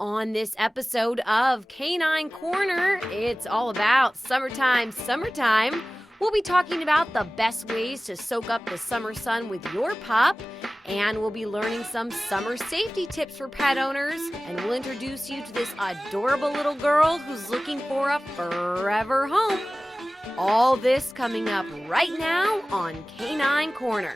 On this episode of Canine Corner, it's all about summertime. We'll be talking about the best ways to soak up the summer sun with your pup, and we'll be learning some summer safety tips for pet owners, and we'll introduce you to this adorable little girl who's looking for a forever home. All this coming up right now on Canine Corner.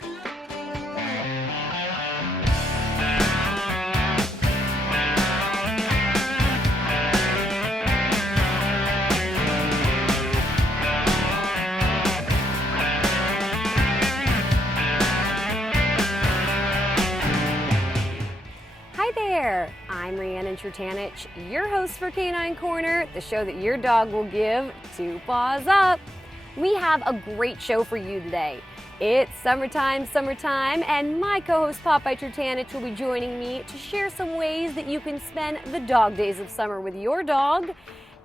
I'm Riannon Trutanich, your host for Canine Corner, the show that your dog will give 2 paws up. We have a great show for you today. It's summertime, and my co-host Popeye Trutanich will be joining me to share some ways that you can spend the dog days of summer with your dog.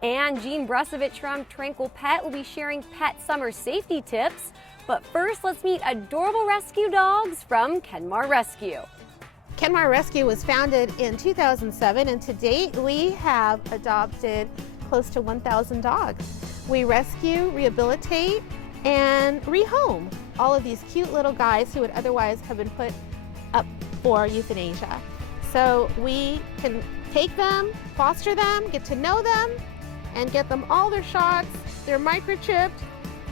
And Brusavich from TranquilPET will be sharing pet summer safety tips. But first, let's meet adorable rescue dogs from Kenmore Rescue. Kenmore Rescue was founded in 2007, and to date we have adopted close to 1,000 dogs. We rescue, rehabilitate, and rehome all of these cute little guys who would otherwise have been put up for euthanasia. So we can take them, foster them, get to know them, and get them all their shots. They're microchipped,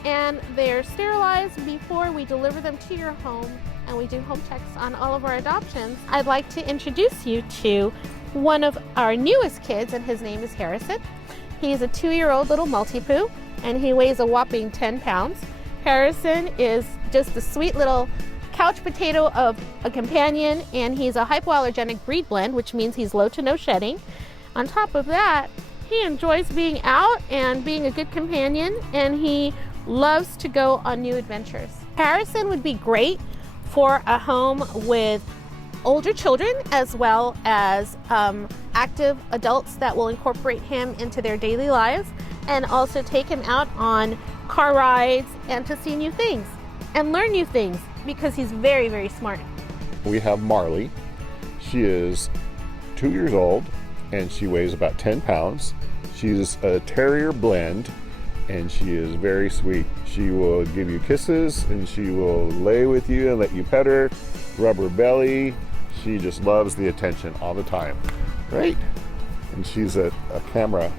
and they're sterilized before we deliver them to your home. And we do home checks on all of our adoptions. I'd like to introduce you to one of our newest kids, and his name is Harrison. He's a 2-year-old little Maltipoo, and he weighs a whopping 10 pounds. Harrison is just a sweet little couch potato of a companion, and he's a hypoallergenic breed blend, which means he's low to no shedding. On top of that, he enjoys being out and being a good companion, and he loves to go on new adventures. Harrison would be great for a home with older children, as well as active adults that will incorporate him into their daily lives, and also take him out on car rides and to see new things and learn new things, because he's very, very smart. We have Marley. She is 2 years old and she weighs about 10 pounds. She's a terrier blend, and she is very sweet. She will give you kisses, and she will lay with you and let you pet her, rub her belly. She just loves the attention all the time, right? And she's a camera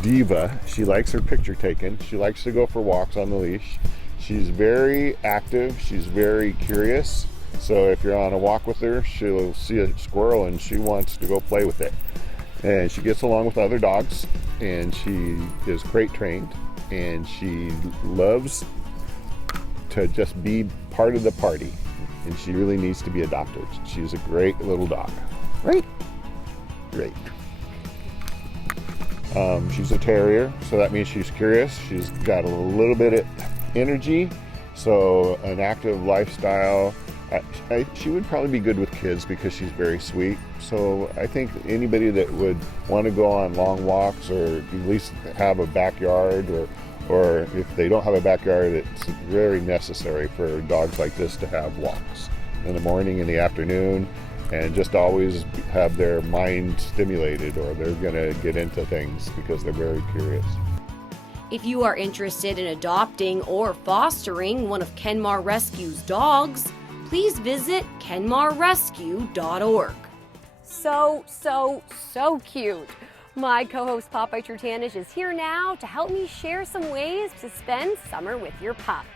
diva. She likes her picture taken. She likes to go for walks on the leash. She's very active. She's very curious. So if you're on a walk with her, she'll see a squirrel and she wants to go play with it. And she gets along with other dogs, and she is crate trained, and she loves to just be part of the party, and she really needs to be adopted. She's a great little dog, right? Great. She's a terrier, so that means she's curious. She's got a little bit of energy, so an active lifestyle. She would probably be good with kids because she's very sweet. So I think anybody that would want to go on long walks, or at least have a backyard, or if they don't have a backyard, it's very necessary for dogs like this to have walks in the morning, in the afternoon, and just always have their mind stimulated, or they're going to get into things because they're very curious. If you are interested in adopting or fostering one of Kenmore Rescue's dogs, please visit kenmorerescue.org. So cute. My co-host Popeye Trutanich is here now to help me share some ways to spend summer with your pup.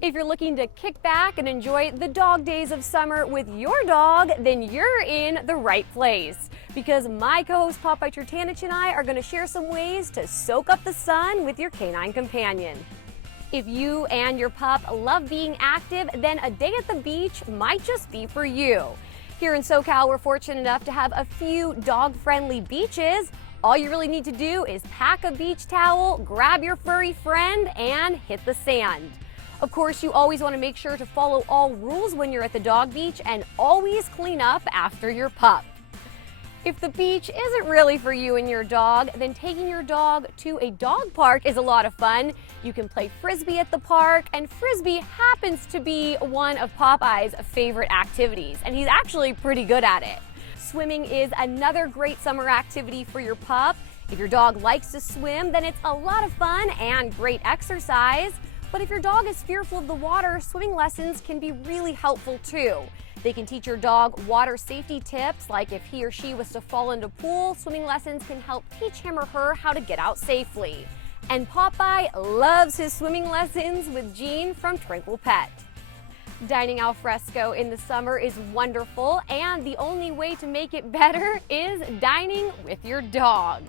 If you're looking to kick back and enjoy the dog days of summer with your dog, then you're in the right place, because my co-host Popeye Trutanich and I are going to share some ways to soak up the sun with your canine companion. If you and your pup love being active, then a day at the beach might just be for you. Here in SoCal, we're fortunate enough to have a few dog-friendly beaches. All you really need to do is pack a beach towel, grab your furry friend, and hit the sand. Of course, you always want to make sure to follow all rules when you're at the dog beach, and always clean up after your pup. If the beach isn't really for you and your dog, then taking your dog to a dog park is a lot of fun. You can play Frisbee at the park, and Frisbee happens to be one of Popeye's favorite activities, and he's actually pretty good at it. Swimming is another great summer activity for your pup. If your dog likes to swim, then it's a lot of fun and great exercise. But if your dog is fearful of the water, swimming lessons can be really helpful too. They can teach your dog water safety tips, like if he or she was to fall into a pool, swimming lessons can help teach him or her how to get out safely. And Popeye loves his swimming lessons with Jean from TranquilPET. Dining al fresco in the summer is wonderful, and the only way to make it better is dining with your dog.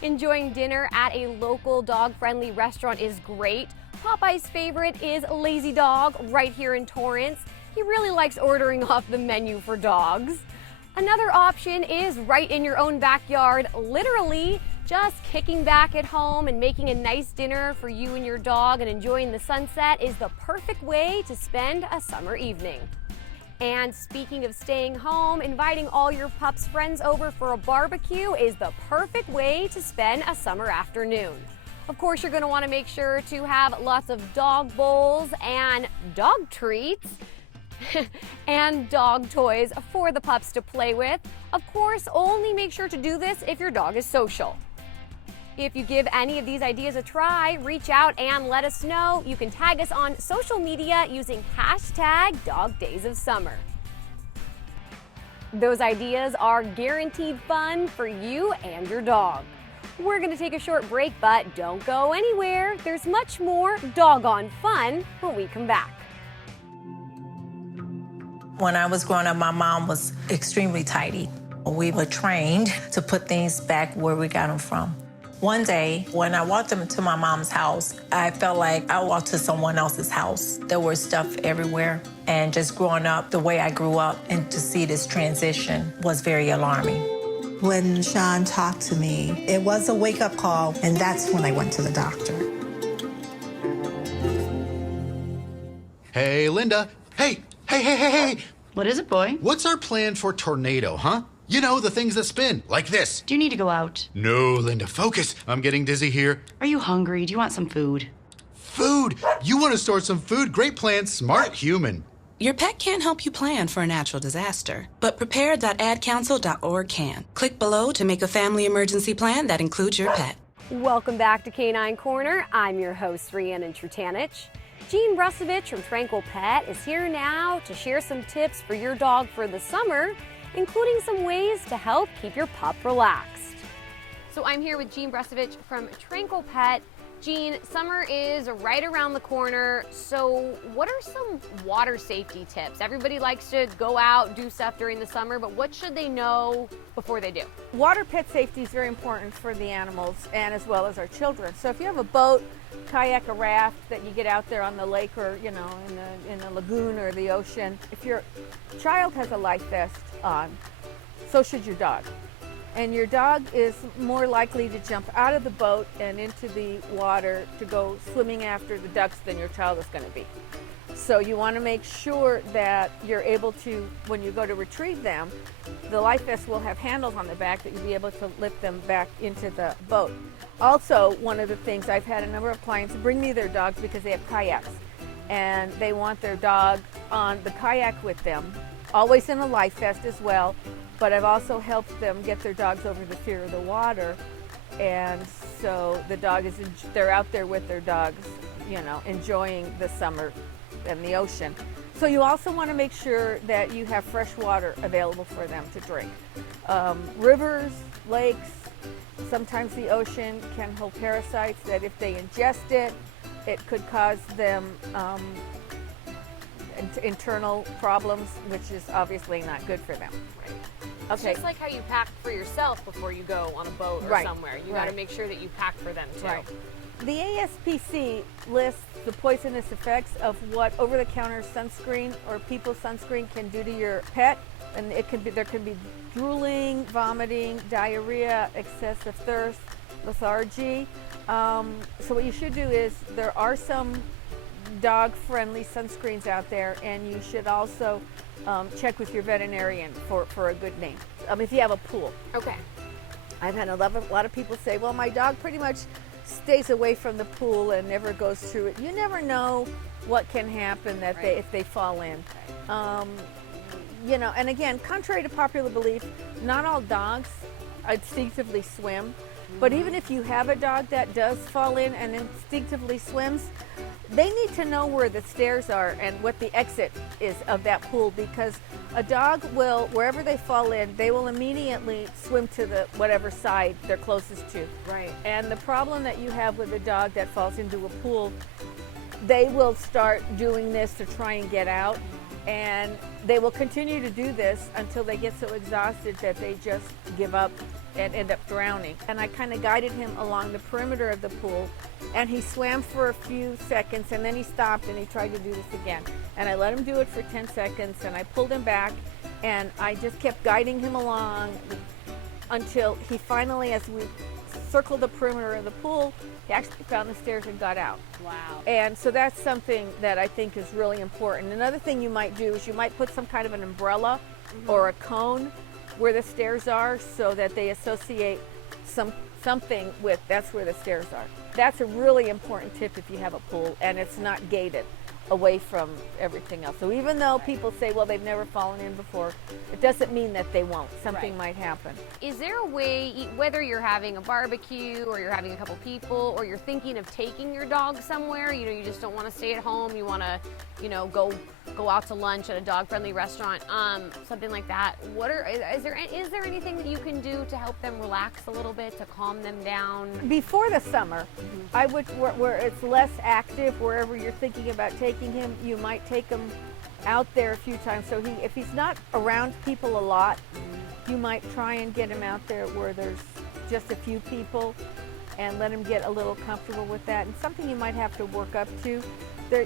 Enjoying dinner at a local dog-friendly restaurant is great. Popeye's favorite is Lazy Dog right here in Torrance. He really likes ordering off the menu for dogs. Another option is right in your own backyard, literally just kicking back at home and making a nice dinner for you and your dog and enjoying the sunset is the perfect way to spend a summer evening. And speaking of staying home, inviting all your pup's friends over for a barbecue is the perfect way to spend a summer afternoon. Of course, you're going to want to make sure to have lots of dog bowls and dog treats and dog toys for the pups to play with. Of course, only make sure to do this if your dog is social. If you give any of these ideas a try, reach out and let us know. You can tag us on social media using #DogDaysOfSummer. Those ideas are guaranteed fun for you and your dog. We're going to take a short break, but don't go anywhere. There's much more Doggone Fun when we come back. When I was growing up, my mom was extremely tidy. We were trained to put things back where we got them from. One day, when I walked into my mom's house, I felt like I walked to someone else's house. There was stuff everywhere. And just growing up the way I grew up and to see this transition was very alarming. When Sean talked to me, it was a wake-up call, and that's when I went to the doctor. Hey, Linda. Hey. What is it, boy? What's our plan for tornado, huh? You know, the things that spin, like this. Do you need to go out? No, Linda, focus. I'm getting dizzy here. Are you hungry? Do you want some food? Food! You want to store some food? Great plan, smart human. Your pet can't help you plan for a natural disaster, but prepare.adcouncil.org can. Click below to make a family emergency plan that includes your pet. Welcome back to Canine Corner. I'm your host, Riannon Trutanich. Jean Brusavich from TranquilPET is here now to share some tips for your dog for the summer, including some ways to help keep your pup relaxed. So I'm here with Jean Brusavich from TranquilPET. Jean, summer is right around the corner, so what are some water safety tips? Everybody likes to go out, do stuff during the summer, but what should they know before they do? Water pet safety is very important for the animals and as well as our children. So if you have a boat, kayak, a raft that you get out there on the lake or, you know, in a lagoon or the ocean, if your child has a life vest on, so should your dog. And your dog is more likely to jump out of the boat and into the water to go swimming after the ducks than your child is going to be. So you want to make sure that you're able to, when you go to retrieve them, the life vest will have handles on the back that you'll be able to lift them back into the boat. Also, one of the things, I've had a number of clients bring me their dogs because they have kayaks and they want their dog on the kayak with them, always in a life vest as well. But I've also helped them get their dogs over the fear of the water, and so the dog is, they're out there with their dogs, you know, enjoying the summer and the ocean. So you also want to make sure that you have fresh water available for them to drink. Rivers, lakes, sometimes the ocean can hold parasites that if they ingest it, it could cause them internal problems, which is obviously not good for them. Right. Okay. Just like how you pack for yourself before you go on a boat or somewhere. You got to make sure that you pack for them too. Right. The ASPC lists the poisonous effects of what over-the-counter sunscreen or people's sunscreen can do to your pet, and it can be, there can be drooling, vomiting, diarrhea, excessive thirst, lethargy. So what you should do is, there are some dog-friendly sunscreens out there, and you should also check with your veterinarian for a good name. If you have a pool. Okay. I've had a lot of people say, well, my dog pretty much stays away from the pool and never goes through it. You never know what can happen that if they fall in. you know, and again, contrary to popular belief, not all dogs instinctively swim. But even if you have a dog that does fall in and instinctively swims, they need to know where the stairs are and what the exit is of that pool, because a dog will, wherever they fall in, they will immediately swim to the whatever side they're closest to. Right. And the problem that you have with a dog that falls into a pool, they will start doing this to try and get out, and they will continue to do this until they get so exhausted that they just give up and end up drowning. And I kind of guided him along the perimeter of the pool, and he swam for a few seconds, and then he stopped and he tried to do this again. And I let him do it for 10 seconds, and I pulled him back, and I just kept guiding him along until he finally, as we circled the perimeter of the pool, he actually found the stairs and got out. Wow. And so that's something that I think is really important. Another thing you might do is you might put some kind of an umbrella or a cone where the stairs are, so that they associate something with that's where the stairs are. That's a really important tip if you have a pool and it's not gated away from everything else. So even though people say, well, they've never fallen in before, it doesn't mean that they won't. Something might happen. Is there a way, whether you're having a barbecue or you're having a couple people or you're thinking of taking your dog somewhere, you know, you just don't want to stay at home, you want to, you know, go out to lunch at a dog-friendly restaurant, something like that. Is there anything that you can do to help them relax a little bit, to calm them down? Before the summer, I would, where it's less active, wherever you're thinking about taking him, you might take him out there a few times. So if he's not around people a lot, you might try and get him out there where there's just a few people and let him get a little comfortable with that. And something you might have to work up to.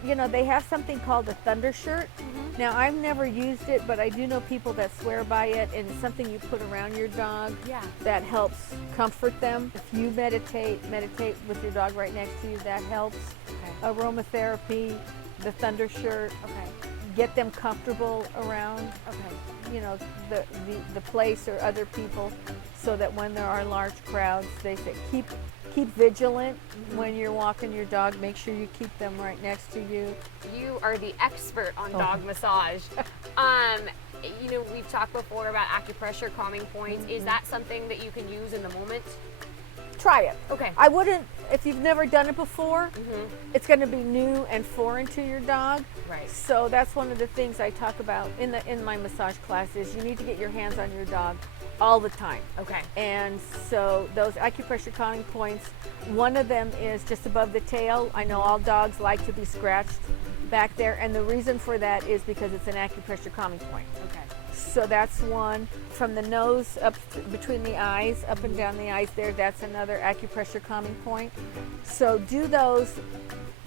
You know, they have something called a thunder shirt. Now, I've never used it, but I do know people that swear by it, and it's something you put around your dog that helps comfort them. If you meditate with your dog right next to you, that helps. Aromatherapy, the thunder shirt. Get them comfortable around, you know, the place or other people, so that when there are large crowds, they say keep vigilant when you're walking your dog. Make sure you keep them right next to you. You are the expert on dog massage. You know, we've talked before about acupressure, calming points. Is that something that you can use in the moment? Try it. Okay. I wouldn't, if you've never done it before, it's going to be new and foreign to your dog. Right. So that's one of the things I talk about in my massage classes. You need to get your hands on your dog all the time. Okay. And so those acupressure calming points, one of them is just above the tail. I know all dogs like to be scratched back there, and the reason for that is because it's an acupressure calming point. Okay. So that's one. From the nose up between the eyes, up and down the eyes there, that's another acupressure calming point. So do those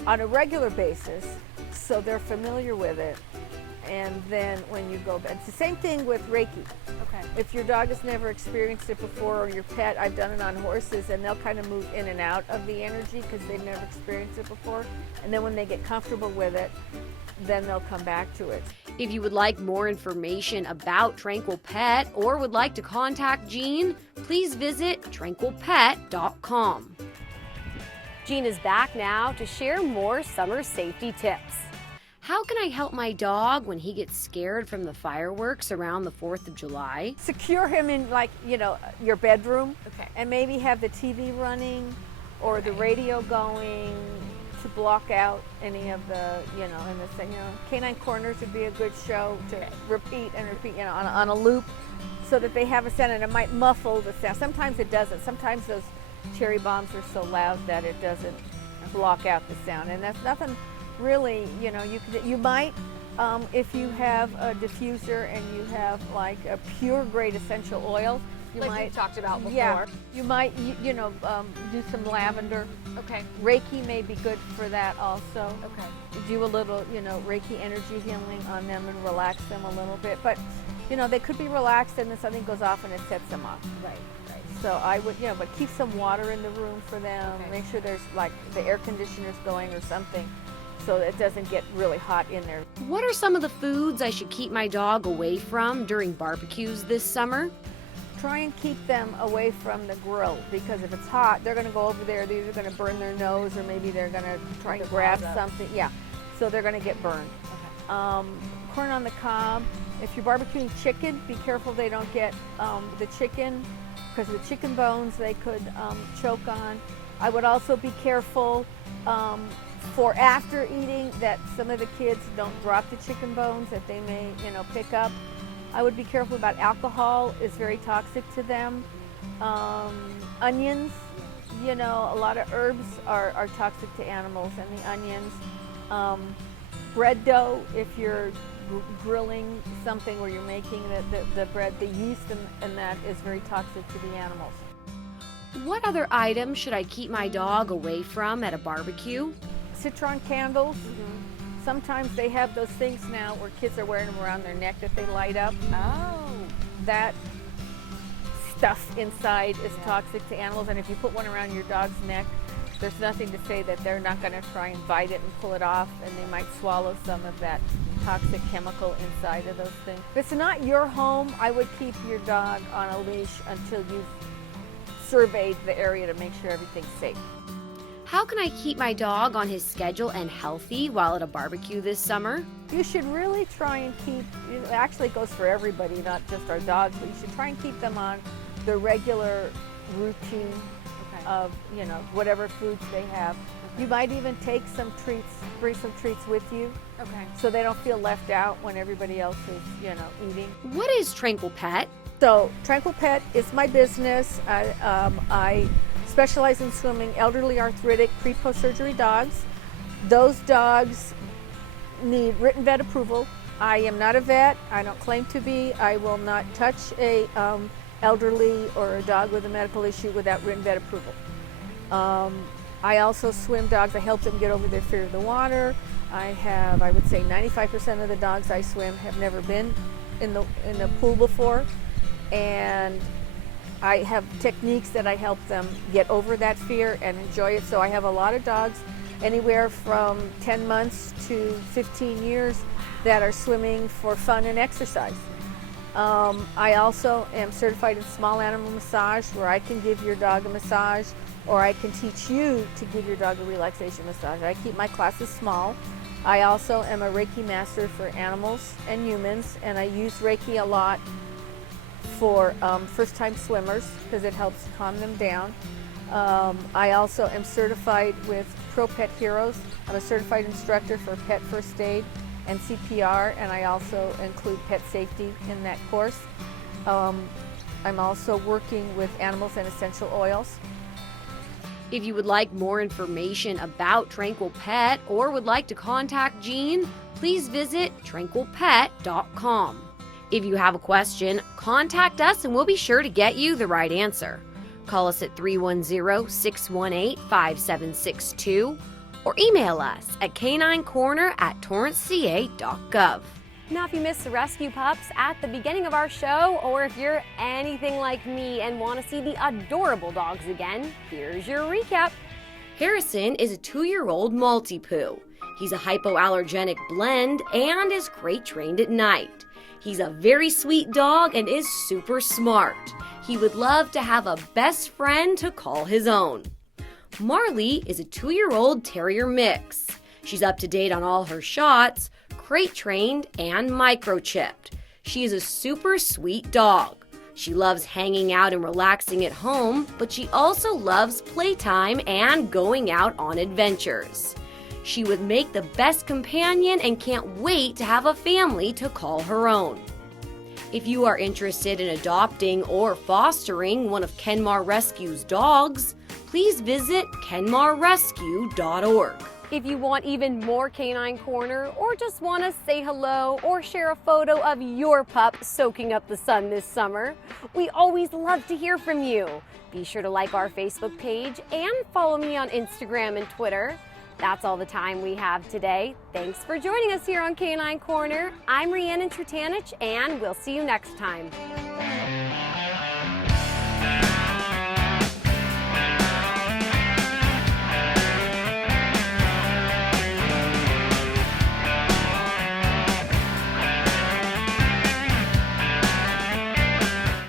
on a regular basis so they're familiar with it. And then when you go, it's the same thing with Reiki. Okay. If your dog has never experienced it before, or your pet, I've done it on horses, and they'll kind of move in and out of the energy because they've never experienced it before. And then when they get comfortable with it, then they'll come back to it. If you would like more information about TranquilPET or would like to contact Jean, please visit TranquilPET.com. Jean is back now to share more summer safety tips. How can I help my dog when he gets scared from the fireworks around the 4th of July? Secure him in, like, you know, your bedroom. Okay. And maybe have the TV running or the radio going to block out any of the, you know, and the, you know, Canine Corners would be a good show to repeat and repeat, you know, on a loop, so that they have a sound, and it might muffle the sound. Sometimes it doesn't. Sometimes those cherry bombs are so loud that it doesn't block out the sound, and that's nothing really. You know, you might, if you have a diffuser and you have like a pure grade essential oil, you like might we talked about before. Yeah, you might you know, do some lavender. Okay. Reiki may be good for that also. Okay. Do a little, you know, Reiki energy healing on them and relax them a little bit. But, you know, they could be relaxed and then something goes off and it sets them off. Right. So I would, you know, but keep some water in the room for them. Okay. Make sure there's like the air conditioner's going or something, so it doesn't get really hot in there. What are some of the foods I should keep my dog away from during barbecues this summer? Try and keep them away from the grill, because if it's hot, they're going to go over there. They're either going to burn their nose or maybe they're going to try and grab something. Yeah, so they're going to get burned. Okay. Corn on the cob, If you're barbecuing chicken, be careful they don't get the chicken, because of the chicken bones they could choke on. I would also be careful for after eating that some of the kids don't drop the chicken bones that they may, pick up. I would be careful about alcohol, is very toxic to them. Onions, a lot of herbs are toxic to animals, and the onions. Bread dough, if you're grilling something where you're making the bread, the yeast and that is very toxic to the animals. What other items should I keep my dog away from at a barbecue? Citron candles. Sometimes they have those things now where kids are wearing them around their neck that they light up. Oh. That stuff inside is toxic to animals, and if you put one around your dog's neck, there's nothing to say that they're not going to try and bite it and pull it off, and they might swallow some of that toxic chemical inside of those things. If it's not your home, I would keep your dog on a leash until you've surveyed the area to make sure everything's safe. How can I keep my dog on his schedule and healthy while at a barbecue this summer? You should really try and keep, it actually goes for everybody, not just our dogs, but you should try and keep them on the regular routine of, whatever foods they have. You might even take some treats, bring some treats with you. Okay. So they don't feel left out when everybody else is, eating. What is TranquilPET? So TranquilPET is my business. I specialize in swimming elderly, arthritic, pre-post-surgery dogs. Those dogs need written vet approval. I am not a vet. I don't claim to be. I will not touch a elderly or a dog with a medical issue without written vet approval. I also swim dogs. I help them get over their fear of the water. I would say 95% of the dogs I swim have never been in the pool before. And I have techniques that I help them get over that fear and enjoy it. So I have a lot of dogs, anywhere from 10 months to 15 years, that are swimming for fun and exercise. I also am certified in small animal massage, where I can give your dog a massage, or I can teach you to give your dog a relaxation massage. I keep my classes small. I also am a Reiki master for animals and humans, and I use Reiki a lot for first-time swimmers because it helps calm them down. I also am certified with ProPet Heroes. I'm a certified instructor for pet first aid and CPR, and I also include pet safety in that course. I'm also working with animals and essential oils. If you would like more information about TranquilPET or would like to contact Jean, please visit TranquilPET.com. If you have a question, contact us and we'll be sure to get you the right answer. Call us at 310-618-5762 or email us at caninecorner@torranceca.gov. Now, if you missed the rescue pups at the beginning of our show, or if you're anything like me and want to see the adorable dogs again, here's your recap. Harrison is a 2-year-old Maltipoo. He's a hypoallergenic blend and is crate trained at night. He's a very sweet dog and is super smart. He would love to have a best friend to call his own. Marley is a 2-year-old terrier mix. She's up to date on all her shots, crate trained, and microchipped. She is a super sweet dog. She loves hanging out and relaxing at home, but she also loves playtime and going out on adventures. She would make the best companion and can't wait to have a family to call her own. If you are interested in adopting or fostering one of Kenmore Rescue's dogs, please visit kenmorerescue.org. If you want even more Canine Corner, or just want to say hello or share a photo of your pup soaking up the sun this summer, we always love to hear from you. Be sure to like our Facebook page and follow me on Instagram and Twitter. That's all the time we have today. Thanks for joining us here on Canine Corner. I'm Riannon Trutanich, and we'll see you next time.